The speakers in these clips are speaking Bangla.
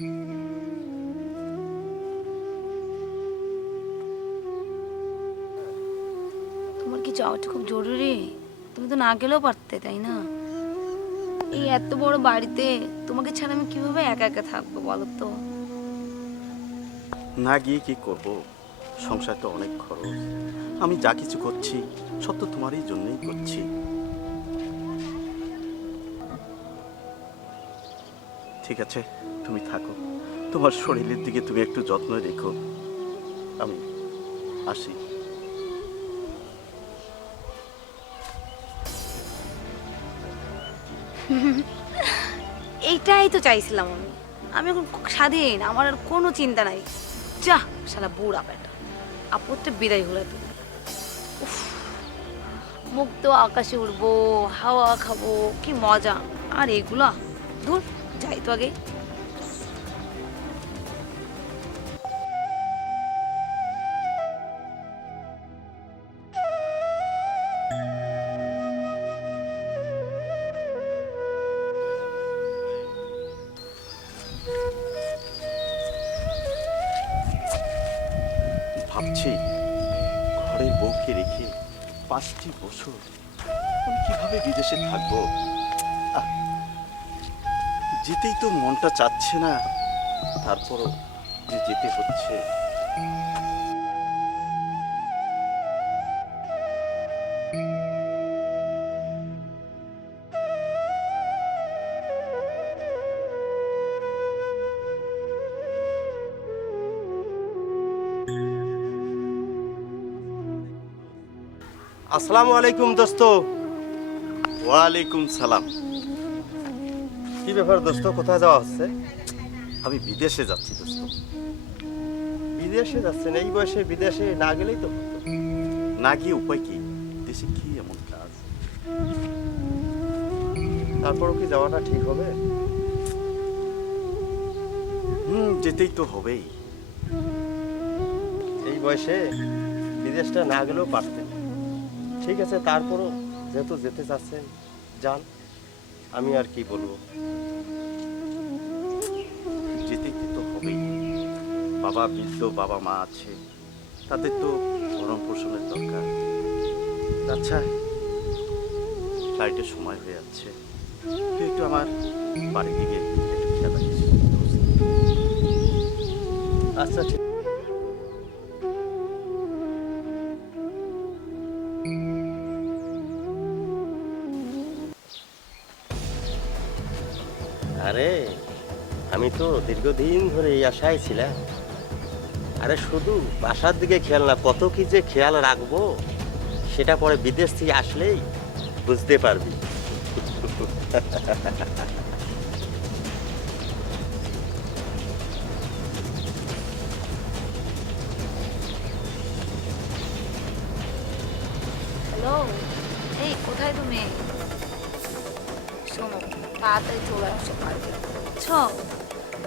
তোমার কি যাওয়াটা খুব জরুরি? তুমি তো না গেলেও পারতে, তাই না? এই এত বড় বাড়িতে তোমাকে ছাড়া আমি কিভাবে একা একা থাকবো বলো তো? না গিয়ে কি করব? সংসার তো অনেক খরচ। আমি যা কিছু করছি সব তো তোমারই জন্যই করছি। ঠিক আছে, তুমি থাকো, তোমার শরীরের দিকে তুমি একটু যত্ন রেখো। আমি আসি। এইটাই তো চাইছিলাম আমি। আমি এখন স্বাধীন, আমার আর কোনো চিন্তা নাই। যা শালা বুড়া বেটা, আপদটা বিদায় হলো তুমি। উফ, মুক্ত আকাশে উড়বো, হাওয়া খাবো, কি মজা। আর এগুলা দূর, যাই তো আগে। ভাবছি ঘরের বউকে রেখে 5টি বছর আমি কিভাবে বিদেশে থাকবো। আহ, যেতেই তো মনটা চাচ্ছে না, তারপরও যে যেতে হচ্ছে। আসসালামু আলাইকুম দোস্ত। ওয়ালাইকুম সালাম। কি ব্যাপার দোস্ত, কোথায় যাওয়া হচ্ছে? আমি বিদেশে যাচ্ছি দোস্ত। বিদেশে যাচ্ছেন? এই বয়সে বিদেশে না গেলেই তো হতো। না গিয়ে উপায় কি? দেশে কি এমন কাজ? তারপরও কি যাওয়াটা ঠিক হবে? যেতেই তো হবেই। এই বয়সে বিদেশটা না গেলেও পারতেন। ঠিক আছে, তারপরও যেহেতু যেতে চাচ্ছেন যান, আমি আর কি বলবো। যেতেই তো হবেই। বাবা বৃদ্ধ, বাবা মা আছে, তাদের তো ভরণ পোষণের দরকার। আচ্ছা, ফ্লাইটের সময় হয়ে যাচ্ছে, তুই একটু আমার বাড়ির দিকে একটু খেয়াল রাখিস। আচ্ছা ঠিক। আরে আমি তো দীর্ঘদিন ধরে এই আশায় ছিলাম। আরে শুধু বাসার দিকে খেয়াল না, কত কি যে খেয়াল রাখবো সেটা পরে বিদেশ থেকে আসলেই বুঝতে পারবি। হ্যালো, এই কোথায় তুমি? শোনো, তাড়াতাড়ি চলে আসো পারবে, বুঝছো?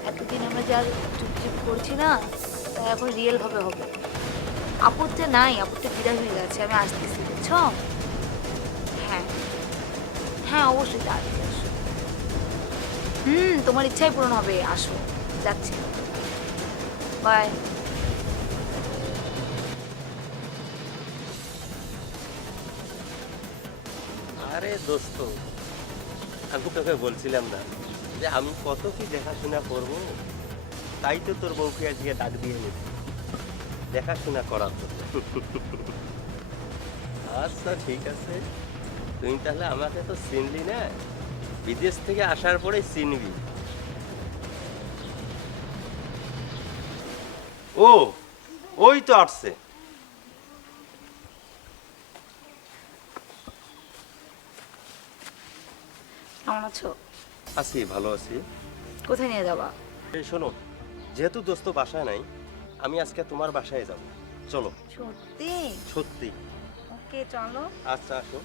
এতদিন আমরা যা চুপচাপ করছি না, তা এখন রিয়েল ভাবে হবে। আপত্তি নাই, আপত্তি বিদায় হয়ে গেছে, আমি আসতেছি, বুঝছো? হ্যাঁ হ্যাঁ, অবশ্যই তাড়াতাড়ি আসো। তোমার ইচ্ছাই পূরণ হবে, আসো। যাচ্ছি, বাই। আরে দোস্ত, আমি তোকে বলছিলাম না যে আমি কত কি দেখাশোনা করব? তাই তো তোর বউকে আজকে ডাক দিয়ে নিচ্ছি দেখাশোনা করার জন্য। আচ্ছা ঠিক আছে, তুই তাহলে আমাকে তো চিনলি না, বিদেশ থেকে আসার পরে চিনবি। ও, ওই তো আসছে। কেমন আছো? আছি, ভালো আছি। কোথায় নিয়ে যাবা? এই শোনো, যেহেতু দোস্ত বাসায় নাই, আমি আজকে তোমার বাসায় যাব। চলো। সত্যি? সত্যি। ওকে, চলো। আচ্ছা আসো।